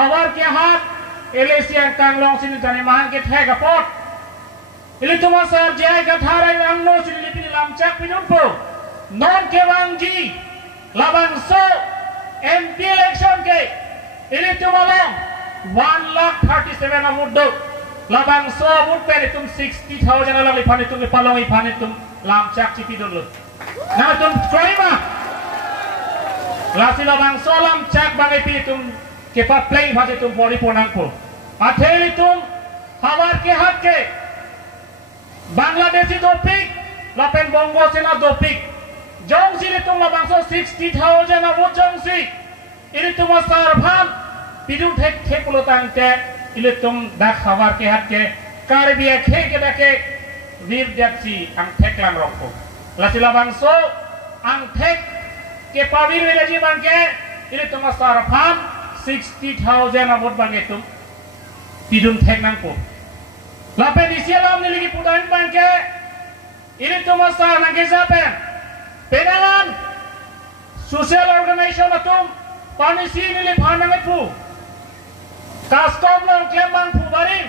hawar ke hat elesian kang long sini tani mahan ke thai kapot ili tuma sar jai ka tharai amno sini lipi lamcak pinumpo non ke wangji labang so MP election ke ili tuma long 1,37,000 amud do labang so amud pe tum 60,000 alang lipani tum palong ipani tum lamcak cipi dulu na tum koima lasi labang so lamcak bangai pi tum ke pa play bhaje tum body ponang po atheli tum hawar ke hat ke Bangladeshi topik lapen bongo sena topik jongsi li tum labang so 60,000 amud jongsi ini tum sarvan pidum thek pulo tangte ini tum dak hawar ke hat ke karbia ke dake vir japsi ang thek lang rokko lasi labang so ang thek ke pavir vilaji bangke ini tum sarvan 60,000 amud bange tum pidum thek nang po lape di sialam ni lagi putain bangke ini tum sar nang ke sapen pedangan social organization atum panisi ni le phanang pu kaskom long klembang pu baring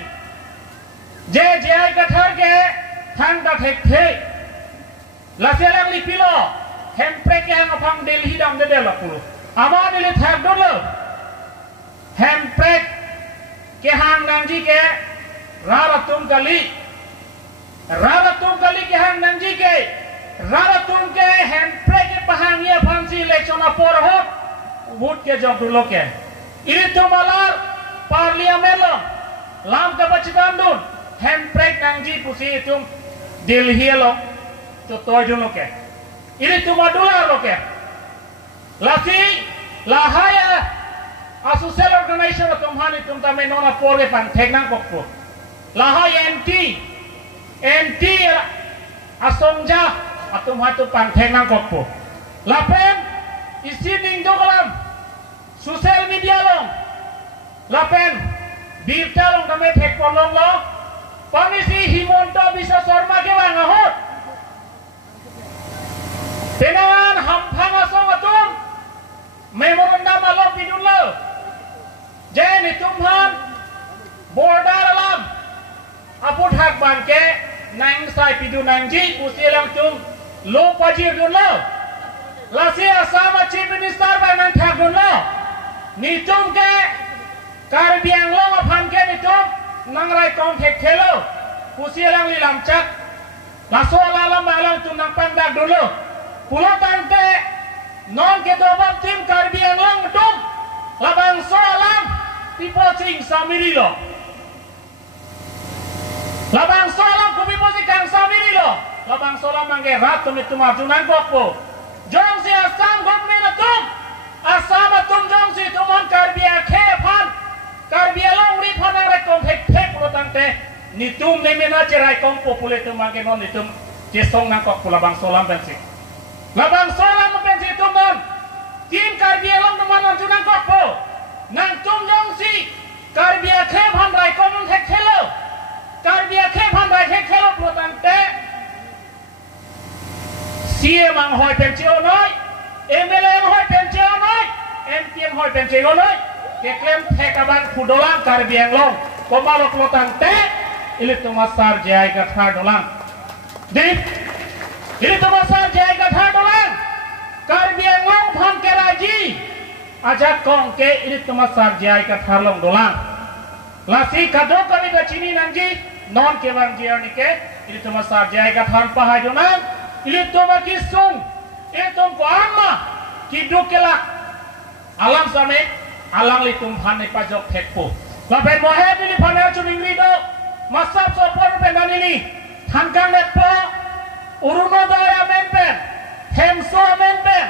je ai kathar ke thang da thek the laselang li pilo hempre ke hang phang delhi dam de la pu ama ni le thak do lo hempre ke hang nangji ke raratum kali ke hang nangji ke raratum ke hempre ke pahangya phansi election apor hot vote ke job dulu ke ini tu malar parliamen lo lam ke bacikan dun handbrake nangji pusi itu Delhi lo tu toy dulu ke ini tu madular lo ke lasi lahaya social organization tum hani tum tame nona porge pan theknang kokpo lahai NT asongja atum hatu pan theknang kokpo lapen isi ning dogalam social media long lapen birta long kami thek polong lo pamisi Himonto Biswa Sarma ke wanga hot tenangan hamphang asong atum memorandum alo pidun lo jen itumhan border alam aput hak bangke nang sai pidun nangji usilang tum lo pajir dun lo lasi asama chief minister by nang thak dun lo nitum ke karbiang lo aphan ke nitum nang rai kong thek thelo usilang lilam chak laso alam alang tum nang pandak dun lo pulo tante non ke dobab tim karbiang lo tum labang so alam tipo sing samiri lo labang so alam kubi posi kang samiri lo labang so alam nangge rat tum itu marjunan kokpo jong si asam government atum asam atum jong si tumon karbia khe phan karbia long ri phan ang rekong thek protante nitum nemena cerai kong popule tumage non nitum jesong nang kok labang so alam bensi labang so alam bensi tumon tim karbia long tumon marjunan kokpo nang tum jong si karbia khe phan rai kong thek thelo karbia khe phan rai thek thelo protante CM ang hoy pensiyo noy, MLA ang hoy pensiyo noy, MPM hoy pensiyo noy, keklem thekabang fudolang karbiang long, komalok lotang te, ilit tumasar jai gathar dolang. Ilit tumasar jai gathar dolang, karbiang long phan ke raji, ajak kong ke ilit tumasar jai gathar long dolang. Lasi kadok kami bacini nangji, non ke bang jiar nike, ilit tumasar jai gathar pahai dolang. Ilit tu bagi sung, itu ko amma kiduk kelak alam same alang litum phane pajok thekpo lapen mohe bili phane chuning rido masap sopor pendanini thankang netpo urunodaya menpen hemso menpen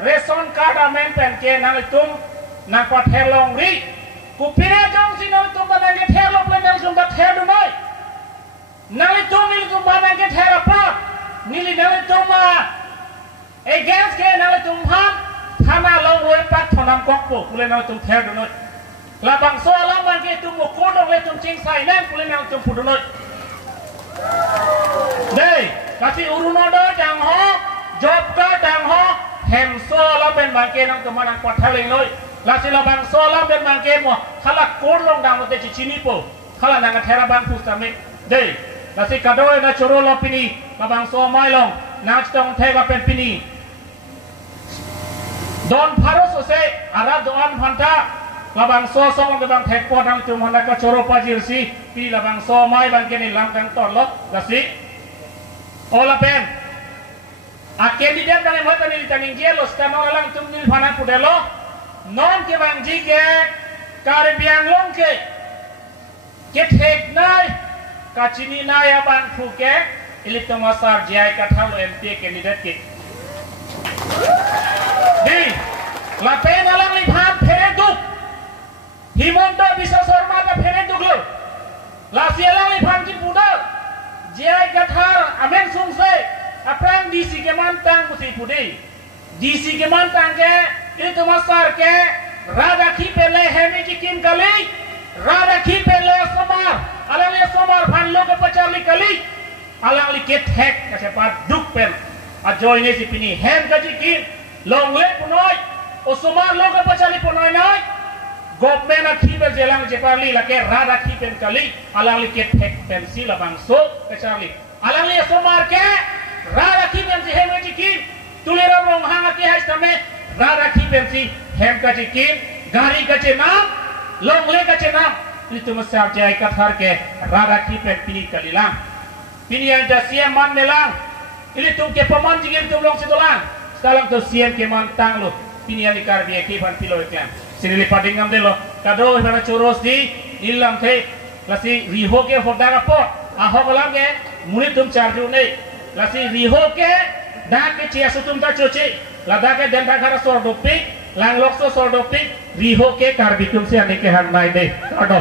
ration card menpen ke nang litum nang pa thelong ri kupire jong sinal tum banang ke thelop le nang sum ba thedu noi nang litum ni tum banang ke therapa nili nang tuma against ke nang tum han thana long roi pat thonam kokpo kule nang tum ther do noi labang so alam man ke tum ko dong le tum ching sai nang kule nang tum pu do noi dei kasi uruno do jang ho job ka jang ho hem so alam ben man ke nang tum nang pat thaling noi lasi labang solam dan mangke mo khala kor long dang te chini po khala nang thera ban pustame dei lasi kadoi na choro lo pini labang so mai long na chong thega pen pini don pharos ose ara doan phanta labang so song labang thek po dang tum hana ka choro pajir si pi labang so mai ban ke ni lam kang ton lo lasi ola pen a candidate dang mo tani tani gelo skano lang tum nil phana pudelo non ke bang ji ke kare biang long ke thek nai ka chini nai abang thu ke ilit to masar jai ka thalo MP candidate ke di la pen alang li phan phere duk himonto bisa sorma ka phere duk lo la sialang li phan ki pudal jai ka thar amen sung se aprang DC ke mantang puti pudi DC ke mantang ke ilit to masar ke rada ki pele hemi ji kim kali rada ki pele somar alang li somar phan lo ke pachali kali alang li ke thek ka sepat duk pen a join ni sipini hem ka ji kim long le punoi o somar lo ka pachali punoi nai government a ki be jelang je parli la ke rada ki pen kali alang li ke thek pen si la bang so ka charli alang li somar ke rada ki pen si hem ji kim tulera rong hang ki hai tame rada ki pen si hem ka ji kim gari ka che nam long le ka che nam itu mesar jai ka thar ke rada ki pen pini kali lang pini yang da siam man melang ini tu ke paman jigin tu long situlang sekarang tu siam ke man tang lo pini yang dikar dia ke pan pilo iklan sini lipat dingam de lo kado hara choros di ilang the lasi riho ke hodara po aho kolam ke muni tum charju nei lasi riho ke da ke chia sutum ta choche lada ke den khara sor dopik lang lokso sor dopik riho ke kar bitum se ane ke han nai de ado